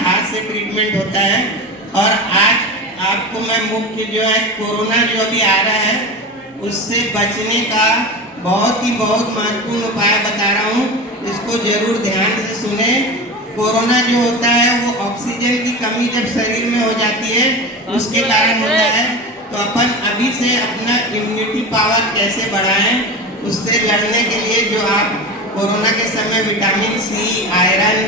हाथ से ट्रीटमेंट होता है। और आज आपको मैं मुख्य जो है कोरोना जो अभी आ रहा है उससे बचने का बहुत महत्वपूर्ण उपाय बता रहा हूँ, इसको जरूर ध्यान से सुने। कोरोना जो होता है वो ऑक्सीजन की कमी जब शरीर में हो जाती है उसके कारण होता है। तो अपन अभी से अपना इम्यूनिटी पावर कैसे बढ़ाएं, उससे लड़ने के लिए जो आप कोरोना के समय vitamin C, iron,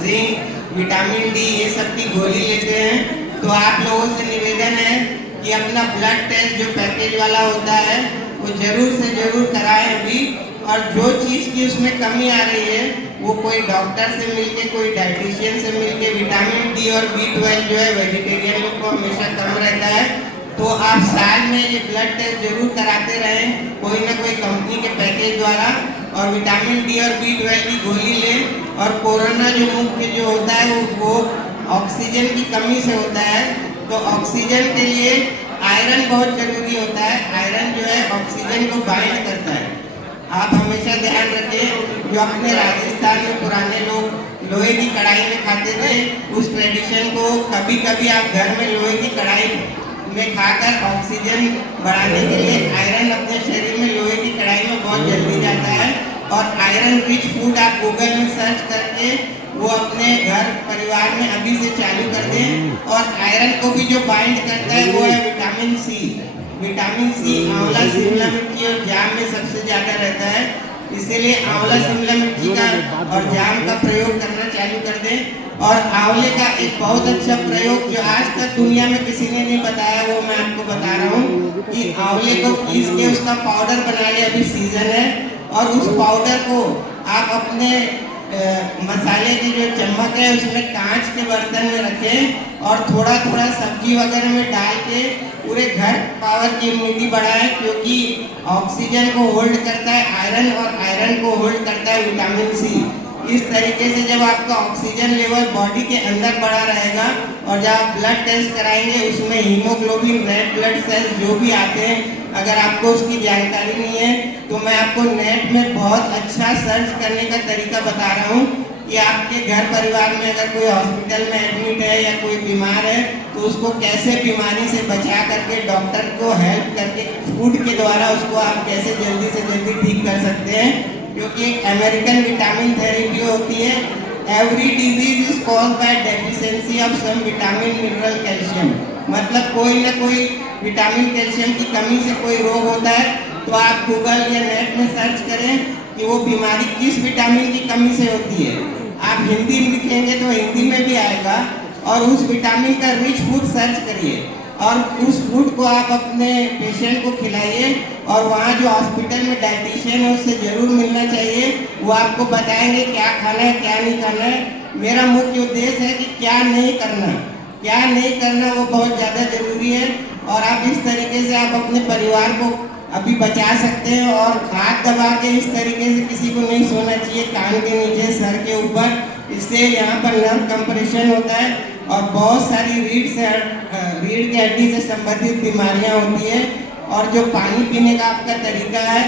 zinc, vitamin D ये सब की गोली लेते हैं, तो आप लोगों से निवेदन है कि अपना ब्लड टेस्ट जो पैकेज वाला होता है वो जरूर से जरूर कराएं अभी। और जो चीज़ की उसमें कमी आ रही है वो कोई डॉक्टर से मिलके, कोई डाइटिशियन से मिलके, विटामिन डी और B12 जो है वेजिटेरियन लोग को हमेशा कम रहता है, तो आप साल में ये ब्लड टेस्ट जरूर कराते रहें कोई ना कोई कंपनी के पैकेज द्वारा। और विटामिन डी और B12 की गोली लें। और कोरोना जो मुख्य जो होता है वो ऑक्सीजन की कमी से होता है, तो ऑक्सीजन के लिए आयरन बहुत जरूरी होता है। आयरन जो है ऑक्सीजन को बाइंड करता है। आप हमेशा ध्यान रखें, जो अपने राजस्थान में पुराने लोग लोहे की कढ़ाई में खाते थे, उस ट्रेडिशन को कभी कभी आप घर में लोहे की कढ़ाई में खाकर ऑक्सीजन बढ़ाने के लिए, आयरन अपने शरीर में लोहे की कढ़ाई में बहुत जल्दी जाता है। और आयरन रिच फूड आप गूगल में सर्च करके वो अपने घर परिवार में अभी से चालू कर दें। और आयरन को भी जो बाइंड करता है वो है विटामिन सी। विटामिन सी आंवला, शिमला मिर्ची और जाम में सबसे ज्यादा रहता है, इसीलिए आंवला, शिमला मिर्ची का और जाम का प्रयोग करना चालू कर दें। और आंवले का एक बहुत अच्छा प्रयोग जो आज तक दुनिया में किसी ने नहीं बताया वो मैं आपको बता रहा हूँ कि आंवले को पीस के उसका पाउडर बना ले, अभी सीजन है। और उस पाउडर को आप अपने मसाले की जो चम्मच है उसमें कांच के बर्तन में रखें और थोड़ा थोड़ा सब्जी वगैरह में डाल के पूरे घर पावर की इम्यूनिटी बढ़ाएं, क्योंकि ऑक्सीजन को होल्ड करता है आयरन और आयरन को होल्ड करता है विटामिन सी। इस तरीके से जब आपका ऑक्सीजन लेवल बॉडी के अंदर बढ़ा रहेगा और जब आप ब्लड टेस्ट कराएंगे उसमें हीमोग्लोबिन, रेड ब्लड सेल्स जो भी आते हैं, अगर आपको उसकी जानकारी नहीं है तो मैं आपको नेट में बहुत अच्छा सर्च करने का तरीका बता रहा हूँ कि आपके घर परिवार में अगर कोई हॉस्पिटल में एडमिट है या कोई बीमार है तो उसको कैसे बीमारी से बचा करके डॉक्टर को हेल्प करके फूड के द्वारा उसको आप कैसे जल्दी से जल्दी ठीक कर सकते हैं। क्योंकि एक अमेरिकन विटामिन थेरेपी होती है, every disease is caused by deficiency of some vitamin, mineral, calcium. मतलब कोई ना कोई विटामिन, कैल्शियम की कमी से कोई रोग होता है, तो आप गूगल या नेट में सर्च करें कि वो बीमारी किस विटामिन की कमी से होती है। आप हिंदी में लिखेंगे तो हिंदी में भी आएगा। और उस विटामिन का रिच फूड सर्च करिए और उस फूड को आप अपने पेशेंट को खिलाइए। और वहाँ जो हॉस्पिटल में डाइटिशियन है उससे जरूर मिलना चाहिए, वो आपको बताएंगे क्या खाना है क्या नहीं खाना है। मेरा मुख्य उद्देश्य है कि क्या नहीं करना वो बहुत ज़्यादा जरूरी है। और आप इस तरीके से आप अपने परिवार को अभी बचा सकते हैं। और हाथ दबा के इस तरीके से किसी को नहीं सोना चाहिए, कान के नीचे, सर के ऊपर, इससे यहाँ पर नर्व कंप्रेशन होता है और बहुत सारी रीढ़ की हड्डी से संबंधित बीमारियाँ होती है। और जो पानी पीने का आपका तरीका है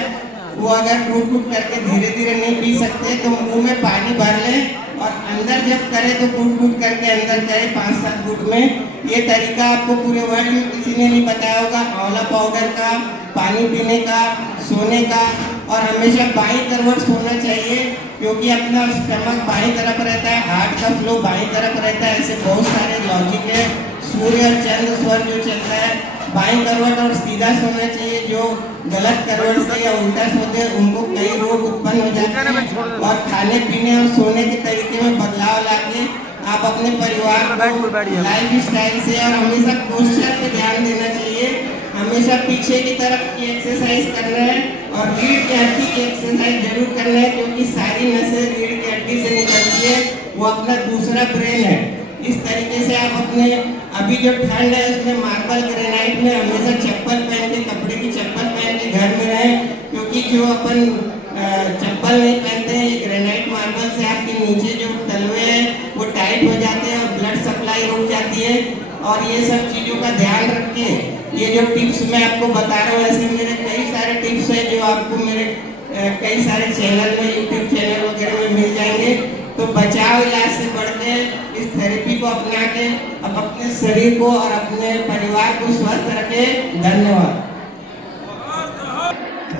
वो अगर घूट करके धीरे धीरे नहीं पी सकते तो मुंह में पानी भर लें और अंदर जब करें तो घूट करके अंदर करें 5-7 घूट में। ये तरीका आपको पूरे वर्ल्ड में किसी ने नहीं बताया होगा, आंवला पाउडर का, पानी पीने का, सोने का। और हमेशा बाईं तरफ सोना चाहिए क्योंकि अपना स्टमक बाईं तरफ रहता है, हार्ट का फ्लो बाईं तरफ रहता है। ऐसे बहुत सारे लॉजिक है। सूर्य और चंद्र स्वर जो चलता है बाईं करवट और सीधा सोना चाहिए। जो गलत करवट से या उल्टा सोते हैं उनको कई रोग उत्पन्न हो जाते हैं। और खाने पीने और सोने के तरीके में बदलाव लाके आप अपने परिवार को लाइफ स्टाइल से और हमेशा पोस्चर पे ध्यान देना चाहिए। हमेशा पीछे की तरफ की एक्सरसाइज करना है और रीढ़ की हड्डी की एक्सरसाइज जरूर करना है, क्योंकि सारी नसें रीढ़ की हड्डी से निकलती है, वो अपना दूसरा ब्रेन है। इस तरीके से आप अपने अभी जो ठंड है उसमें मार्बल ग्रेनाइट में हमेशा चप्पल पहन के, कपड़े की चप्पल पहन के घर में रहें, क्योंकि जो अपन चप्पल नहीं पहनते हैं ये ग्रेनाइट मार्बल से आपके नीचे जो तलवे हैं वो टाइट हो जाते हैं और ब्लड सप्लाई रुक जाती है। और ये सब चीज़ों का ध्यान रखें। ये जो टिप्स मैं आपको बता रहा हूँ, ऐसे मेरे कई सारे टिप्स हैं जो आपको मेरे कई सारे चैनल में, यूट्यूब चैनल वगैरह में मिल जाएंगे। तो बचाव इलाज से बढ़ते हैं। इस थेरेपी को अपना के अब अपने शरीर को और अपने परिवार को स्वस्थ रखें। धन्यवाद।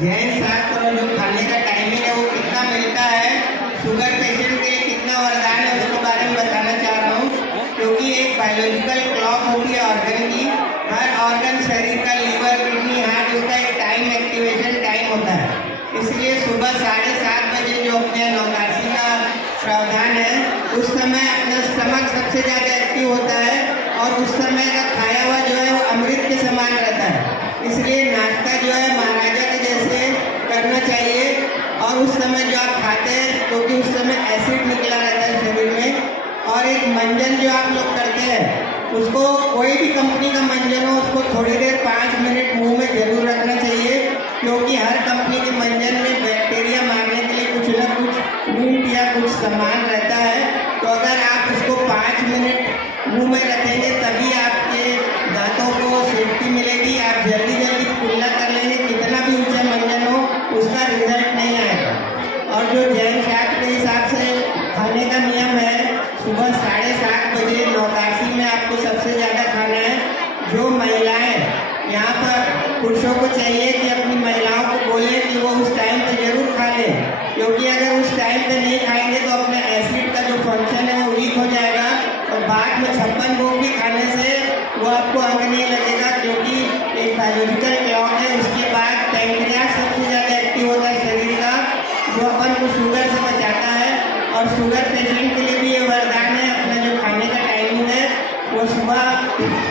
जैन शास्त्र जो खाने का टाइमिंग है वो कितना मिलता है, शुगर पेशेंट के लिए कितना वरदान है, उसके बारे में बताना चाह रहा हूँ। क्योंकि एक बायोलॉजिकल क्लॉक होती है ऑर्गन की, हर ऑर्गन शरीर का लीवर, किडनी, हार्ट, उसका एक टाइम एक्टिवेशन टाइम होता है। इसलिए सुबह 7:30 बजे जो अपने नौकाशी का प्रावधान है, उस समय अपना स्टमक सबसे ज़्यादा एक्टिव होता है और उस समय का खाया हुआ जो है वो अमृत के समान रहता है। इसलिए नाश्ता जो है महाराजा के जैसे करना चाहिए। और उस समय जो आप खाते हैं, क्योंकि उस समय एसिड निकला रहता है शरीर में। और एक मंजन जो आप लोग करते हैं, उसको कोई भी कंपनी का मंजन हो, उसको थोड़ी देर 5 मिनट मुंह में जरूर रखना चाहिए। क्योंकि हर कंपनी के मंजन में बैक्टीरिया मारने के लिए कुछ ना कुछ मीट या कुछ सामान रहता है। तो अगर आप उसको 5 मिनट मुंह में रखेंगे तभी आपके दांतों को सेफ्टी मिलेगी। आप जल्दी जल्दी कुल्ला कर लेंगे, कितना भी ऊंचा मंजन हो, उसका रिजल्ट नहीं आएगा। और जो जैन शास्त्र के हिसाब से खाने का नियम है, सुबह 7:30 बजे नौकाशी में आपको सबसे ज़्यादा खाना है। जो महिलाएं यहाँ पर पुरुषों को चाहिए कि अपनी महिलाओं को बोले कि वो उस टाइम पे जरूर खा लें, क्योंकि अगर उस टाइम पे नहीं खाएंगे तो अपने एसिड का जो फंक्शन है वो वीक हो जाएगा और बाद में 56 भोग भी खाने से वो आपको अंग नहीं लगेगा। क्योंकि एक बायोलॉजिकल क्लॉक है। उसके बाद पैंक्रियास सबसे ज़्यादा एक्टिव होता है शरीर का, जो अपन को शुगर से बचाता है। और शुगर पेशेंट के लिए भी ये वरदान है। अपना जो खाने का टाइमिंग है वो सुबह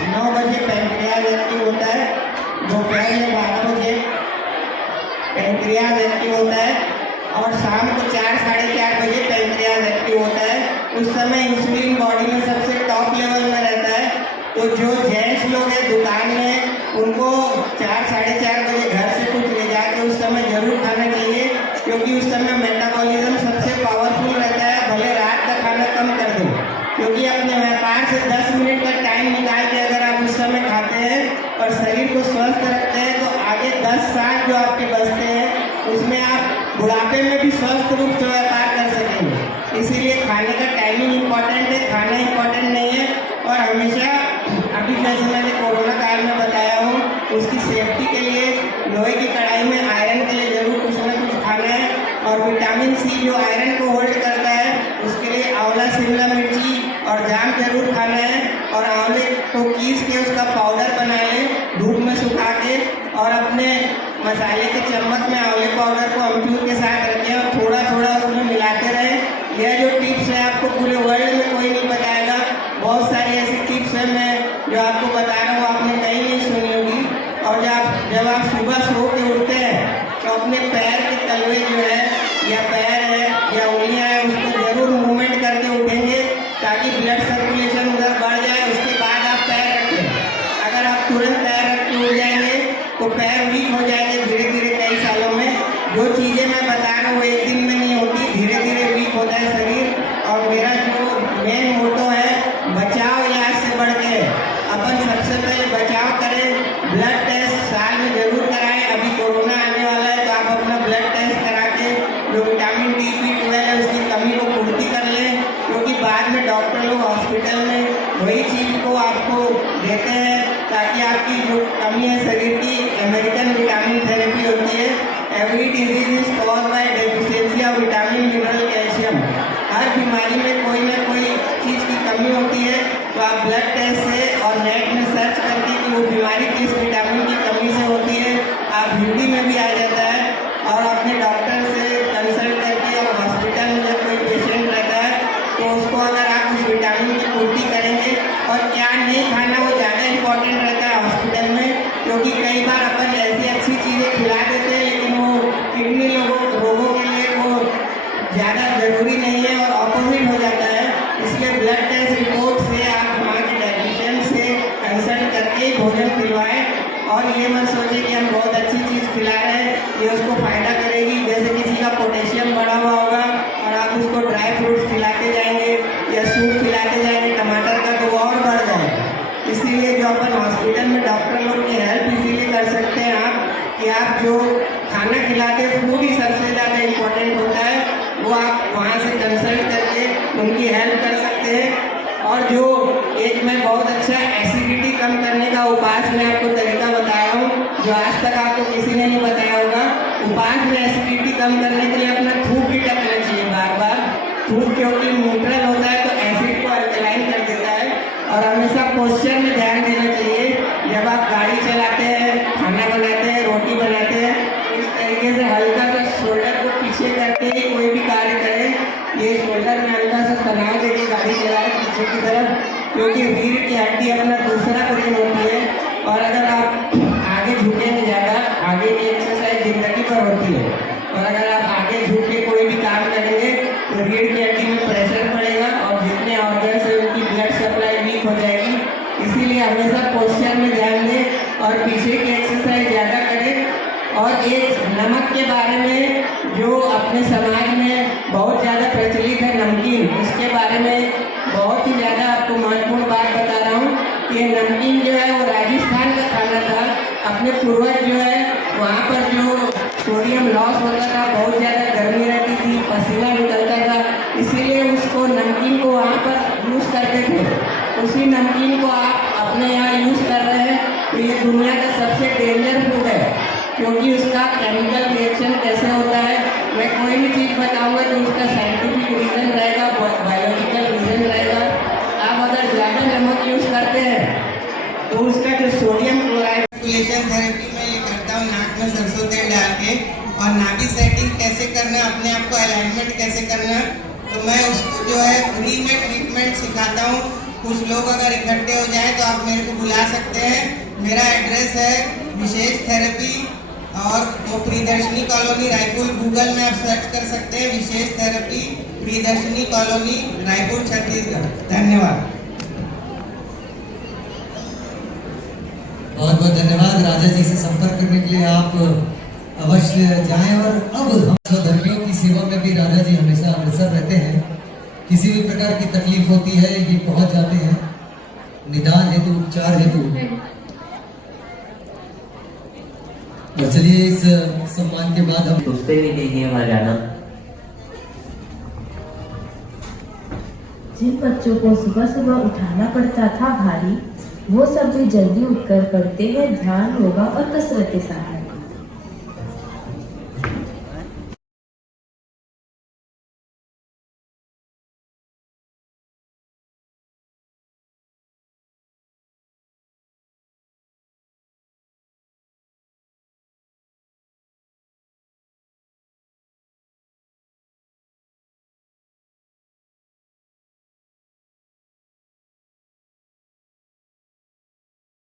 9 बजे पैंक्रियास एक्टिव होता है, दोपहर में 12 बजे पैंक्रियास एक्टिव होता है और शाम को 4 साढ़े 4 बजे पैंक्रियास एक्टिव होता है। उस समय इंसुलिन बॉडी में सबसे टॉप लेवल में रहता है। तो जो जेंट्स लोग हैं दुकान में, उनको 4 साढ़े 4 बजे घर से कुछ ले जाके उस समय जरूर खाना चाहिए। क्योंकि उस समय मेटाबॉलिज्म सबसे पावरफुल रहता है। भले रात का खाना कम कर दें, क्योंकि अपने व्यापार से 10 मिनट का टाइम निकाल के अगर आप उस समय खाते हैं और शरीर को स्वस्थ रखते हैं तो आगे 10 साल जो आपके बचते हैं उसमें आप बुढ़ापे में भी स्वस्थ रूप से व्यापार कर सकेंगे। इसीलिए खाने का टाइमिंग इम्पॉर्टेंट है, खाना इम्पॉर्टेंट नहीं है। और हमेशा अभी जैसे मैंने कोरोना काल में बताया हूँ, उसकी सेफ्टी के लिए लोहे की कढ़ाई में आयरन के लिए जरूर कुछ ना कुछ खाना है। और विटामिन सी जो आयरन को होल्ड करता है, उसके लिए आंवला, शिमला मिर्ची और जाम जरूर खाना है। और आंवले को पीस के उसका पाउडर बना लें धूप में सुखा के, और अपने मसाले के चम्मच में आंवले पाउडर को अमचूर के साथ रखें और थोड़ा थोड़ा उसमें मिलाते रहें। यह जो टिप्स है आपको पूरे वर्ल्ड में कोई नहीं बताएगा। बहुत सारी ऐसी टिप्स है मैं जो आपको बता रहा हूँ, आपने कहीं नहीं सुनी होगी। और जब आप सुबह सो के उठते हैं तो अपने पैर के तलवे जो है या पैर है या उंगलियां है, उसको जरूर मूवमेंट करके उठेंगे ताकि ब्लड सर्कुलेशन उधर बढ़ जाए। उसके बाद आप पैर रखें। अगर आप तुरंत पैर रख के उठ जाएंगे तो पैर वीक हो जाएंगे धीरे धीरे कई सालों में। जो चीज़ें मैं बता रहा हूँ एक दिन में नहीं होती, धीरे धीरे वीक होता है शरीर। और मेरा जो मेन मोटो है, बचाव इलाज से बढ़ के। अपन सबसे पहले बचाव करें, ब्लड टेस्ट साल में जरूर कराएं। अभी कोरोना आने वाला है तो आप अपना ब्लड टेस्ट करा के जो विटामिन डी, B12 है उसकी कमी को पूर्ति कर लें। क्योंकि बाद में डॉक्टर लोग हॉस्पिटल में वही चीज़ को आपको देते हैं ताकि आपकी जो कमी है शरीर की, अमेरिकन विटामिन थेरेपी होती है। Every disease is caused by deficiency of vitamin, mineral, calcium. हर बीमारी में कोई ना कोई चीज़ की कमी होती है। तो आप ब्लड टेस्ट से और नेट में सर्च करके कि वो बीमारी किस विटामिन की कमी से होती है, आप हिंदी में भी आ जाता है। और अपने डॉक्टर से कंसल्ट करके और हॉस्पिटल में जब कोई पेशेंट रहता है तो उसको अगर आप उस विटामिन की पूर्ति करेंगे। और क्या नहीं खाना वो ज़्यादा इम्पोर्टेंट रहता है हॉस्पिटल में। क्योंकि कई बार अपन ऐसी अच्छी चीज़ें खिला देते हैं लेकिन वो किडनी रोगों के लिए वो ज़्यादा जरूरी नहीं है और ऑपोजिट हो जाता है। इसलिए ब्लड टेस्ट रिपोर्ट से आप हमारे डाइटिशियन से कंसल्ट करके भोजन खिलवाएं। और ये मत सोचें कि हम बहुत अच्छी चीज़ खिला रहे हैं, ये उसको फ़ायदा करेगी। जैसे किसी का पोटेशियम बढ़ा हुआ होगा और आप उसको ड्राई फ्रूट्स खिलाते जाएंगे या सूप खिलाते जाएंगे टमाटर का, तो वो और बढ़ जाएगा। इसीलिए जो अपन हॉस्पिटल में डॉक्टर लोग की हेल्प इसीलिए कर सकते हैं आप कि आप जो खाना खिलाते हैं, फूड ही सबसे ज़्यादा इम्पोर्टेंट होता है, वो आप वहाँ से कंसल्ट करके उनकी हेल्प कर सकते हैं। और एक मैं बहुत अच्छा एसिडिटी कम करने का उपाय मैं आपको तरीका बताया हूँ, जो आज तक आपको किसी ने नहीं बताया होगा। उपाय में एसिडिटी कम करने के लिए अपना थूक भी टकना चाहिए बार बार। थूक क्योंकि न्यूट्रल होता है तो एसिड को अल्कलाइन कर देता है। और हमेशा पोस्चर में ध्यान देना चाहिए। जब आप गाड़ी चलाते हैं, खाना बनाते हैं, रोटी बनाते हैं, इस तरीके से हल्का सा शोल्डर को पीछे करके ही कोई भी कार्य करें। ये शोल्डर में हल्का सा तनाव देके गाड़ी चलाएं पीछे की तरफ, क्योंकि रीढ़ की हड्डी अपना दूसरा ब्रेन होती है। और अगर आप आगे झुकेंगे ज़्यादा, आगे की एक्सरसाइज जिंदगी पर होती है, और अगर आप आगे झुक के कोई भी काम करेंगे तो रीढ़ की हड्डी में प्रेशर पड़ेगा और जितने ऑर्गन्स है उनकी ब्लड सप्लाई वीक हो जाएगी। इसीलिए हमेशा पोस्चर में ध्यान दें और पीछे की एक्सरसाइज ज़्यादा करें। और एक नमक के बारे में जो अपने समाज में बहुत ज़्यादा प्रचलित है, नमकीन, उसके बारे में बहुत ही ज़्यादा आपको महत्वपूर्ण बात बता रहा हूँ कि नमकीन जो है वो राजस्थान का खाना था। अपने पूर्वज जो है वहाँ पर जो सोडियम लॉस होता था, बहुत ज़्यादा गर्मी रहती थी, पसीना निकलता था, इसीलिए उसको नमकीन को वहाँ पर यूज़ करते थे। उसी नमकीन को आप अपने यहाँ यूज़ कर रहे हैं तो ये दुनिया का सबसे डेंजर फूड है, क्योंकि उसका केमिकल रिएक्शन कैसे होता है मैं कोई भी चीज़ बताऊँगा तो उसका साइंटिफिक रीज़न रहेगा, बायोलॉजिकल रीज़न रहेगा। आप अगर ज़्यादा नमक यूज़ करते हैं तो उसका जो सोडियम क्लोराइड थेरेपी मैं ये करता हूँ नाक में सरसों तेल डाल के, और नाभि सेटिंग कैसे करना, अपने आप को अलाइनमेंट कैसे करना, तो मैं उसको जो है फ्री में ट्रीटमेंट सिखाता हूँ। कुछ लोग अगर इकट्ठे हो जाएं तो आप मेरे को बुला सकते हैं। मेरा एड्रेस है विशेष थेरेपी, और वो प्रियदर्शनी कॉलोनी रायपुर, गूगल में आप सर्च कर सकते हैं विशेष थेरेपी प्रियदर्शनी कॉलोनी रायपुर छत्तीसगढ़। धन्यवाद। बहुत बहुत धन्यवाद। राजा जी से संपर्क करने के लिए आप अवश्य जाएं। और अब हम धर्मियों की सेवा में भी राजा जी हमेशा अग्रसर रहते हैं। किसी भी प्रकार की तकलीफ होती है ये पहुंच जाते हैं, निदान हेतु, उपचार हेतु। और चलिए इस सम्मान के बाद हम सोचते भी नहीं है वहाँ जाना। जिन बच्चों को सुबह सुबह उठाना पड़ता था भारी, वो सब भी जल्दी उठकर पढ़ते हैं ध्यान, योगा और कसरत के साथ।